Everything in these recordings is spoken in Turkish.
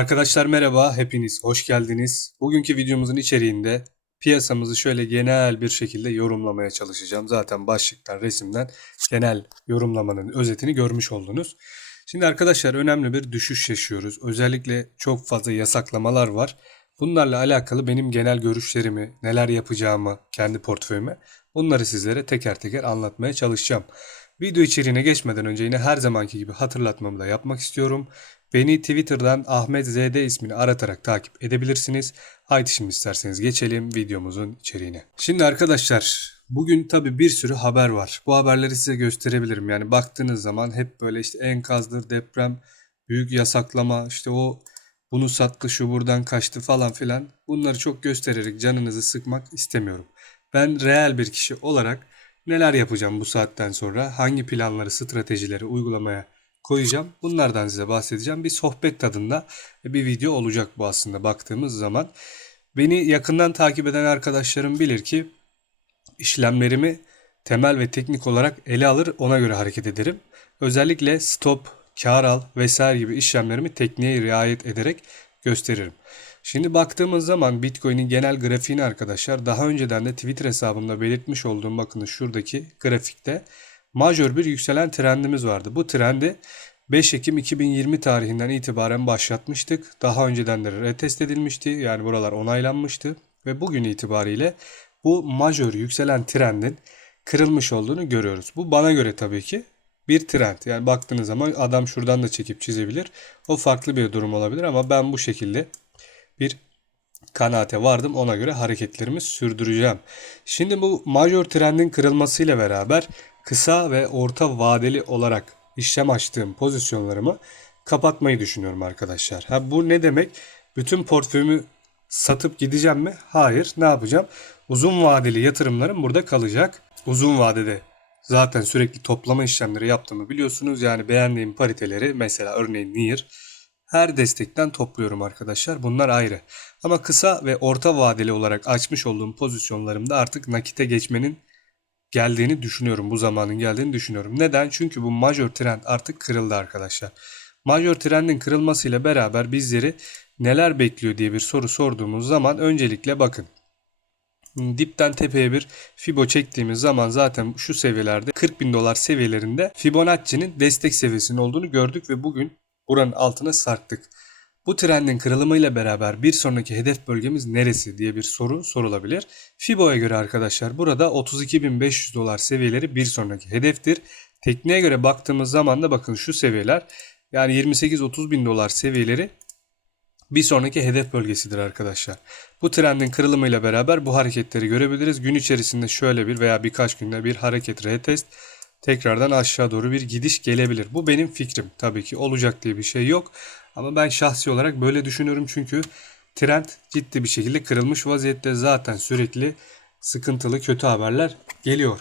Arkadaşlar merhaba, hepiniz hoş geldiniz. Bugünkü videomuzun içeriğinde piyasamızı şöyle genel bir şekilde yorumlamaya çalışacağım. Zaten başlıktan, resimden genel yorumlamanın özetini görmüş oldunuz. Şimdi arkadaşlar önemli bir düşüş yaşıyoruz. Özellikle çok fazla yasaklamalar var. Bunlarla alakalı benim genel görüşlerimi, neler yapacağımı, kendi portföyüme bunları sizlere teker teker anlatmaya çalışacağım. Video içeriğine geçmeden önce yine her zamanki gibi hatırlatmamı da yapmak istiyorum. Beni Twitter'dan Ahmet ZD ismini aratarak takip edebilirsiniz. Haydi şimdi isterseniz geçelim videomuzun içeriğine. Şimdi arkadaşlar bugün tabi bir sürü haber var. Bu haberleri size gösterebilirim. Yani baktığınız zaman hep böyle işte enkazdır, deprem, büyük yasaklama, işte o bunu sattı, şu buradan kaçtı falan filan. Bunları çok göstererek canınızı sıkmak istemiyorum. Ben reel bir kişi olarak neler yapacağım bu saatten sonra, hangi planları, stratejileri uygulamaya koyacağım. Bunlardan size bahsedeceğim. Bir sohbet tadında bir video olacak bu aslında baktığımız zaman. Beni yakından takip eden arkadaşlarım bilir ki işlemlerimi temel ve teknik olarak ele alır ona göre hareket ederim. Özellikle stop, kar al vesaire gibi işlemlerimi tekniğe riayet ederek gösteririm. Şimdi baktığımız zaman Bitcoin'in genel grafiğini arkadaşlar daha önceden de Twitter hesabımda belirtmiş olduğum bakın şuradaki grafikte majör bir yükselen trendimiz vardı. Bu trendi 5 Ekim 2020 tarihinden itibaren başlatmıştık. Daha önceden de retest edilmişti. Yani buralar onaylanmıştı. Ve bugün itibariyle bu majör yükselen trendin kırılmış olduğunu görüyoruz. Bu bana göre tabii ki bir trend. Yani baktığınız zaman adam şuradan da çekip çizebilir. O farklı bir durum olabilir ama ben bu şekilde bir kanaate vardım. Ona göre hareketlerimi sürdüreceğim. Şimdi bu major trendin kırılmasıyla beraber kısa ve orta vadeli olarak işlem açtığım pozisyonlarımı kapatmayı düşünüyorum arkadaşlar. Ha bu ne demek? Bütün portföyümü satıp gideceğim mi? Hayır. Ne yapacağım? Uzun vadeli yatırımlarım burada kalacak. Uzun vadede zaten sürekli toplama işlemleri yaptığımı biliyorsunuz. Yani beğendiğim pariteleri mesela örneğin NIR her destekten topluyorum arkadaşlar. Bunlar ayrı. Ama kısa ve orta vadeli olarak açmış olduğum pozisyonlarımda artık nakite geçmenin geldiğini düşünüyorum. Bu zamanın geldiğini düşünüyorum. Neden? Çünkü bu major trend artık kırıldı arkadaşlar. Major trendin kırılmasıyla beraber bizleri neler bekliyor diye bir soru sorduğumuz zaman öncelikle bakın. Dipten tepeye bir Fibo çektiğimiz zaman zaten şu seviyelerde 40 bin dolar seviyelerinde Fibonacci'nin destek seviyesinin olduğunu gördük ve bugün buranın altına sarktık. Bu trendin kırılımıyla beraber bir sonraki hedef bölgemiz neresi diye bir soru sorulabilir. Fibo'ya göre arkadaşlar burada 32.500 dolar seviyeleri bir sonraki hedeftir. Tekniğe göre baktığımız zaman da bakın şu seviyeler yani 28-30 bin dolar seviyeleri bir sonraki hedef bölgesidir arkadaşlar. Bu trendin kırılımıyla beraber bu hareketleri görebiliriz. Gün içerisinde şöyle bir veya birkaç günde bir hareket retest tekrardan aşağı doğru bir gidiş gelebilir. Bu benim fikrim. Tabii ki olacak diye bir şey yok. Ama ben şahsi olarak böyle düşünüyorum çünkü trend ciddi bir şekilde kırılmış vaziyette zaten sürekli sıkıntılı kötü haberler geliyor.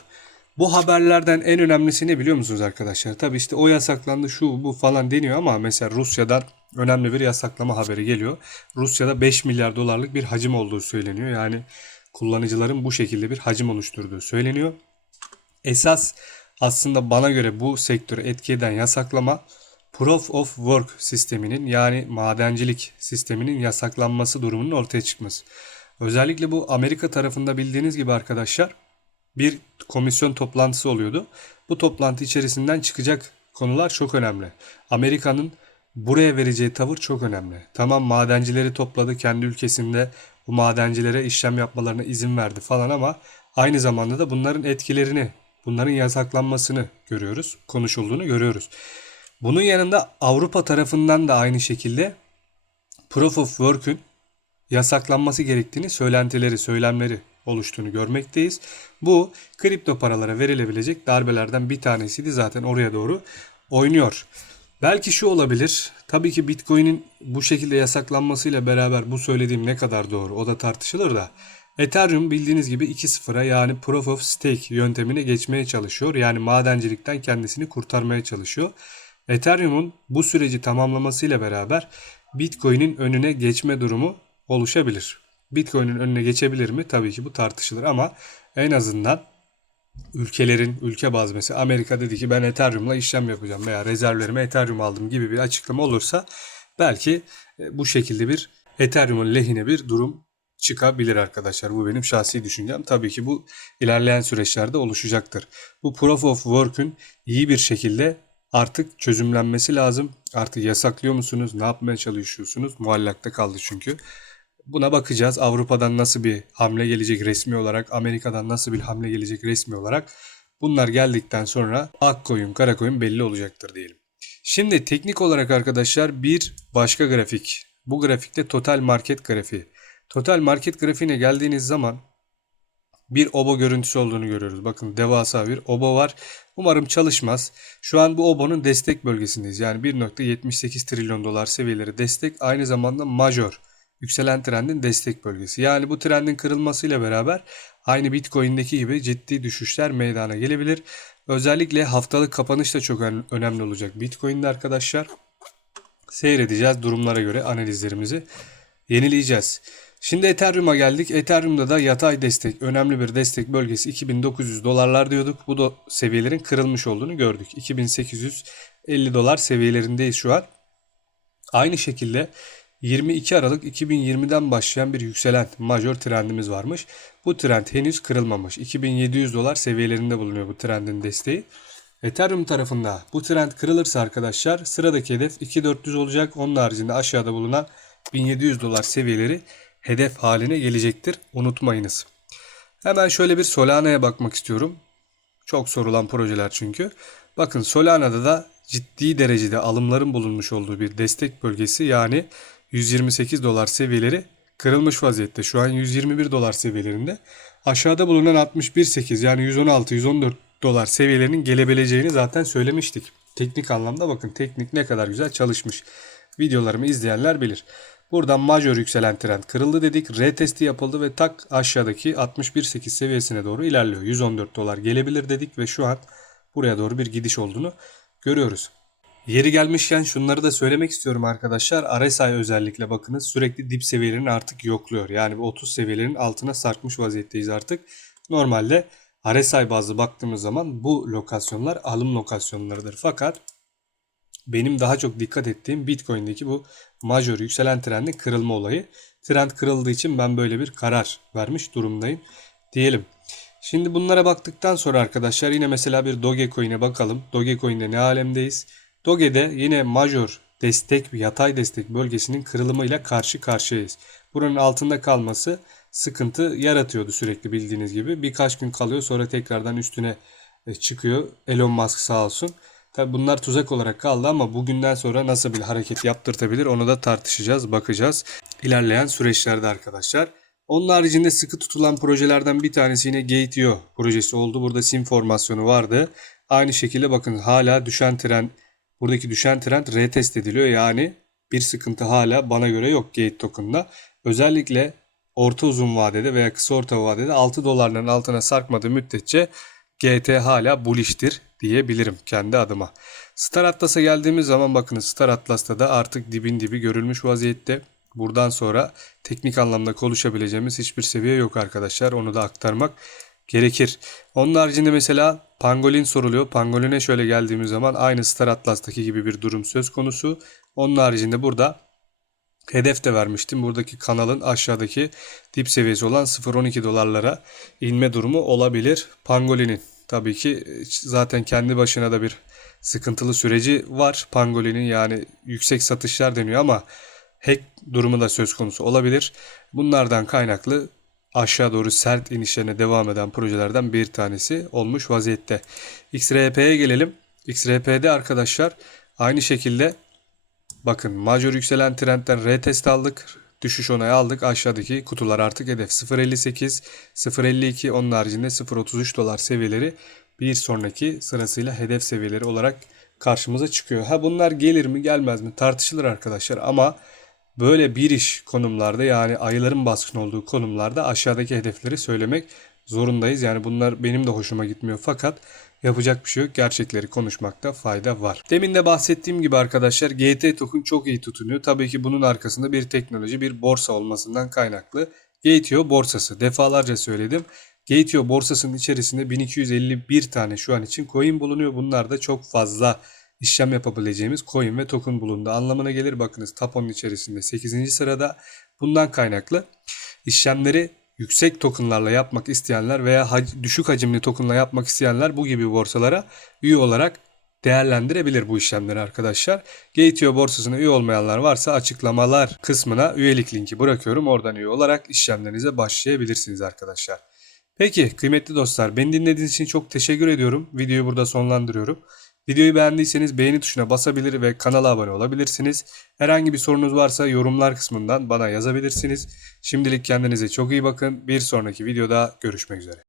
Bu haberlerden en önemlisi ne biliyor musunuz arkadaşlar? Tabi işte o yasaklandı şu bu falan deniyor ama mesela Rusya'dan önemli bir yasaklama haberi geliyor. Rusya'da 5 milyar dolarlık bir hacim olduğu söyleniyor. Yani kullanıcıların bu şekilde bir hacim oluşturduğu söyleniyor. Esas aslında bana göre bu sektörü etki eden yasaklama Proof of Work sisteminin yani madencilik sisteminin yasaklanması durumunun ortaya çıkması. Özellikle bu Amerika tarafında bildiğiniz gibi arkadaşlar bir komisyon toplantısı oluyordu. Bu toplantı içerisinden çıkacak konular çok önemli. Amerika'nın buraya vereceği tavır çok önemli. Tamam madencileri topladı kendi ülkesinde bu madencilere işlem yapmalarına izin verdi falan ama aynı zamanda da bunların etkilerini, bunların yasaklanmasını görüyoruz, konuşulduğunu görüyoruz. Bunun yanında Avrupa tarafından da aynı şekilde Proof of Work'ün yasaklanması gerektiğini söylentileri, söylemleri oluştuğunu görmekteyiz. Bu kripto paralara verilebilecek darbelerden bir tanesiydi zaten oraya doğru oynuyor. Belki şu olabilir. Tabii ki Bitcoin'in bu şekilde yasaklanmasıyla beraber bu söylediğim ne kadar doğru o da tartışılır da. Ethereum bildiğiniz gibi 2.0'a yani Proof of Stake yöntemine geçmeye çalışıyor. Yani madencilikten kendisini kurtarmaya çalışıyor. Ethereum'un bu süreci tamamlamasıyla beraber Bitcoin'in önüne geçme durumu oluşabilir. Bitcoin'in önüne geçebilir mi? Tabii ki bu tartışılır ama en azından ülkelerin ülke bazı mesela Amerika dedi ki ben Ethereum'la işlem yapacağım veya rezervlerime Ethereum aldım gibi bir açıklama olursa belki e, bu şekilde bir Ethereum'un lehine bir durum çıkabilir arkadaşlar. Bu benim şahsi düşüncem. Tabii ki bu ilerleyen süreçlerde oluşacaktır. Bu Proof of Work'ün iyi bir şekilde artık çözümlenmesi lazım. Artık yasaklıyor musunuz? Ne yapmaya çalışıyorsunuz? Muallakta kaldı çünkü. Buna bakacağız. Avrupa'dan nasıl bir hamle gelecek resmi olarak, Amerika'dan nasıl bir hamle gelecek resmi olarak. Bunlar geldikten sonra ak koyun, kara koyun belli olacaktır diyelim. Şimdi teknik olarak arkadaşlar bir başka grafik. Bu grafikte total market grafiği. Total market grafiğine geldiğiniz zaman bir obo görüntüsü olduğunu görüyoruz. Bakın devasa bir obo var. Umarım çalışmaz. Şu an bu obonun destek bölgesindeyiz. Yani 1.78 trilyon dolar seviyeleri destek. Aynı zamanda major yükselen trendin destek bölgesi. Yani bu trendin kırılmasıyla beraber aynı Bitcoin'deki gibi ciddi düşüşler meydana gelebilir. Özellikle haftalık kapanış da çok ön- önemli olacak Bitcoin'de arkadaşlar. Seyredeceğiz durumlara göre analizlerimizi yenileyeceğiz. Şimdi Ethereum'a geldik. Ethereum'da da yatay destek, önemli bir destek bölgesi 2900 dolarlar diyorduk. Bu da seviyelerin kırılmış olduğunu gördük. 2850 dolar seviyelerindeyiz şu an. Aynı şekilde 22 Aralık 2020'den başlayan bir yükselen major trendimiz varmış. Bu trend henüz kırılmamış. 2700 dolar seviyelerinde bulunuyor bu trendin desteği. Ethereum tarafında bu trend kırılırsa arkadaşlar sıradaki hedef 2400 olacak. Onun haricinde aşağıda bulunan 1700 dolar seviyeleri hedef haline gelecektir. Unutmayınız. Hemen şöyle bir Solana'ya bakmak istiyorum. Çok sorulan projeler çünkü. Bakın Solana'da da ciddi derecede alımların bulunmuş olduğu bir destek bölgesi yani 128 dolar seviyeleri kırılmış vaziyette. Şu an 121 dolar seviyelerinde. Aşağıda bulunan 61.8 yani 116-114 dolar seviyelerinin gelebileceğini zaten söylemiştik. Teknik anlamda bakın teknik ne kadar güzel çalışmış. Videolarımı izleyenler bilir. Buradan majör yükselen trend kırıldı dedik. R testi yapıldı ve tak aşağıdaki 61.8 seviyesine doğru ilerliyor. 114 dolar gelebilir dedik ve şu an buraya doğru bir gidiş olduğunu görüyoruz. Yeri gelmişken şunları da söylemek istiyorum arkadaşlar. RSI özellikle bakınız sürekli dip seviyelerini artık yokluyor. Yani bu 30 seviyelerin altına sarkmış vaziyetteyiz artık. Normalde RSI bazlı baktığımız zaman bu lokasyonlar alım lokasyonlarıdır. Fakat benim daha çok dikkat ettiğim Bitcoin'deki bu majör yükselen trendin kırılma olayı. Trend kırıldığı için ben böyle bir karar vermiş durumdayım diyelim. Şimdi bunlara baktıktan sonra arkadaşlar yine mesela bir Dogecoin'e bakalım. Dogecoin'de ne alemdeyiz? Doge'de yine major destek, yatay destek bölgesinin kırılımıyla karşı karşıyayız. Buranın altında kalması sıkıntı yaratıyordu sürekli bildiğiniz gibi. Birkaç gün kalıyor sonra tekrardan üstüne e, çıkıyor. Elon Musk sağ olsun. Tabi bunlar tuzak olarak kaldı ama bugünden sonra nasıl bir hareket yaptırtabilir onu da tartışacağız, bakacağız. İlerleyen süreçlerde arkadaşlar. Onun haricinde sıkı tutulan projelerden bir tanesi yine Gate.io projesi oldu. Burada sim formasyonu vardı. Aynı şekilde bakın hala düşen trend, buradaki düşen trend retest ediliyor. Yani bir sıkıntı hala bana göre yok Gate token'da. Özellikle orta uzun vadede veya kısa orta vadede 6 dolarların altına sarkmadığı müddetçe GT hala bullish'tir diyebilirim kendi adıma. Star Atlas'a geldiğimiz zaman bakın Star Atlas'ta da artık dibin dibi görülmüş vaziyette. Buradan sonra teknik anlamda konuşabileceğimiz hiçbir seviye yok arkadaşlar. Onu da aktarmak gerekir. Onun haricinde mesela Pangolin soruluyor. Pangolin'e şöyle geldiğimiz zaman aynı Star Atlas'taki gibi bir durum söz konusu. Onun haricinde burada hedef de vermiştim. Buradaki kanalın aşağıdaki dip seviyesi olan 0.12 dolarlara inme durumu olabilir. Pangolin'in tabii ki zaten kendi başına da bir sıkıntılı süreci var. Pangolin'in yani yüksek satışlar deniyor ama hack durumu da söz konusu olabilir. Bunlardan kaynaklı aşağı doğru sert inişlerine devam eden projelerden bir tanesi olmuş vaziyette. XRP'ye gelelim. XRP'de arkadaşlar aynı şekilde bakın major yükselen trendten retest aldık. Düşüş onayı aldık. Aşağıdaki kutular artık hedef 0.58, 0.52 onun haricinde 0.33 dolar seviyeleri bir sonraki sırasıyla hedef seviyeleri olarak karşımıza çıkıyor. Ha bunlar gelir mi gelmez mi tartışılır arkadaşlar ama böyle bir iş konumlarda yani ayıların baskın olduğu konumlarda aşağıdaki hedefleri söylemek zorundayız. Yani bunlar benim de hoşuma gitmiyor fakat yapacak bir şey yok. Gerçekleri konuşmakta fayda var. Demin de bahsettiğim gibi arkadaşlar GT token çok iyi tutunuyor. Tabii ki bunun arkasında bir teknoloji, bir borsa olmasından kaynaklı. Gateo borsası defalarca söyledim. Gateo borsasının içerisinde 1251 tane şu an için coin bulunuyor. Bunlar da çok fazla işlem yapabileceğimiz coin ve token bulunduğu anlamına gelir. Bakınız Tapon'un içerisinde 8. sırada. Bundan kaynaklı işlemleri yüksek tokenlarla yapmak isteyenler veya hac- düşük hacimli tokenla yapmak isteyenler bu gibi borsalara üye olarak değerlendirebilir bu işlemleri arkadaşlar. Gateo borsasına üye olmayanlar varsa açıklamalar kısmına üyelik linki bırakıyorum. Oradan üye olarak işlemlerinize başlayabilirsiniz arkadaşlar. Peki kıymetli dostlar beni dinlediğiniz için çok teşekkür ediyorum. Videoyu burada sonlandırıyorum. Videoyu beğendiyseniz beğeni tuşuna basabilir ve kanala abone olabilirsiniz. Herhangi bir sorunuz varsa yorumlar kısmından bana yazabilirsiniz. Şimdilik kendinize çok iyi bakın. Bir sonraki videoda görüşmek üzere.